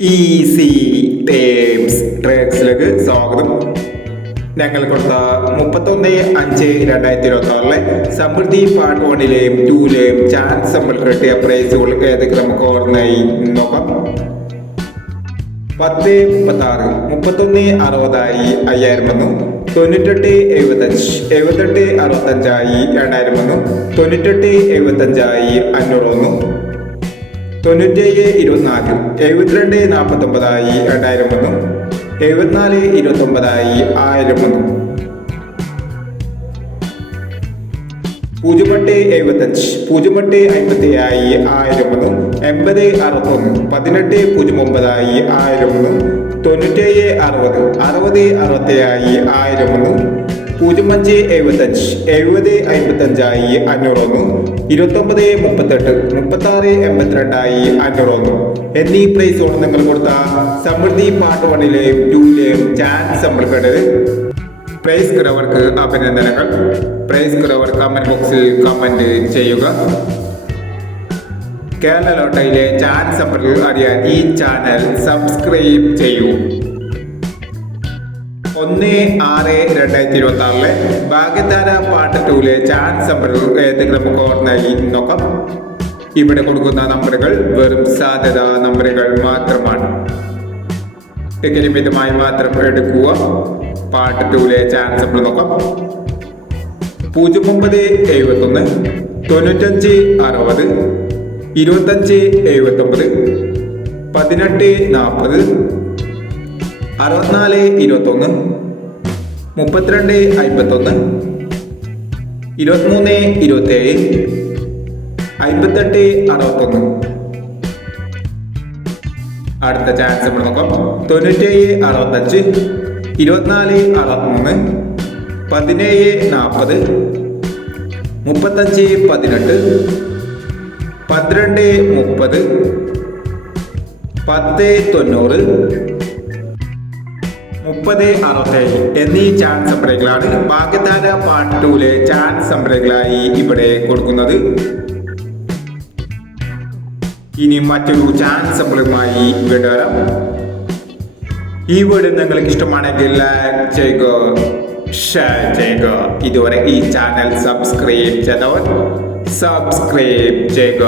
Easy terms ട്രേഡ്സിലേക്ക് സ്വാഗതം. ഞങ്ങൾ കൊടുത്ത 31/5/2026 സമൃദ്ധി പാർട്ട് 1ലെയും 2ലെയും ചാൻസ് നമ്മൾ കിട്ടിയ പ്രൈസുകൾ ഏതൊക്കെ നമുക്ക് ഓർമ്മയായി നോക്കാം. 10.36 31.60 5000 വന്നു. 98.75 78.65 2000 വന്നു. 98.75 500 വന്നു. 97.24 72.49 2000 വന്നു. 74.29 1000 വന്നു. 08.75 08.57 1000 വന്നു. 80.61 18.09 1000 വന്നു. 97.60 60.67 1000 വന്നു. 05.75 70.55 500 വന്നു. 29.38 36.82 500 വന്നു എന്നീ പ്രൈസോട് നിങ്ങൾ കൊടുത്ത സമൃദ്ധി പാർട്ട് 1ലെയും 2ലെയും ചാൻസ് നമ്മൾ കണ്ടത്. പ്രൈസ് കുറവർക്ക് അഭിനന്ദനങ്ങൾ. പ്രൈസ് കുറവർ കമന്റ് ബോക്സിൽ കമന്റ് ചെയ്യുക. കേരള ലോട്ടറിയിലെ ചാൻസ് നമ്പറുകൾ അറിയാൻ ഈ ചാനൽ സബ്സ്ക്രൈബ് ചെയ്യൂ. 1/6/2026 ഭാഗ്യധാര പാർട്ട് 2ലെ ചാൻസ് നമ്പറുകൾ ഏതൊക്കെ നമുക്ക് ഓർമ്മയായി നോക്കാം. ഇവിടെ കൊടുക്കുന്ന നമ്പറുകൾ വെറും സാധ്യത നമ്പറുകൾ മാത്രമാണ്. മിതമായി മാത്രം എടുക്കുക. പാർട്ട് 2ലെ ചാൻസ് നമ്പർ നോക്കാം. 09.71 95.60 25.79 18.40 64.21 32.51 23.27 58.61. അടുത്ത ചാൻസ് നമ്മൾ നോക്കാം. 97.65 24.63 17.40 35.18 12.30 10.90 30.67 എന്നീ ചാൻസ് നമ്പറുകളാണ് ഭാഗ്യധാര പാർട്ട് 2ലെ ചാൻസ് നമ്പറുകളായി ഇവിടെ കൊടുക്കുന്നത്. ഇനി മറ്റൊരു ചാൻസ് നമ്പറുമായി വീണ്ടും വരാം. ഈ വീഡിയോ നിങ്ങൾക്ക് ഇഷ്ടമാണെങ്കിൽ ലൈക്ക് ചെയ്യുക, ഷെയർ ചെയ്യുക. ഇതുവരെ ഈ ചാനൽ സബ്സ്ക്രൈബ് ചെയ്തവർ സബ്സ്ക്രൈബ് ചെയ്യുക.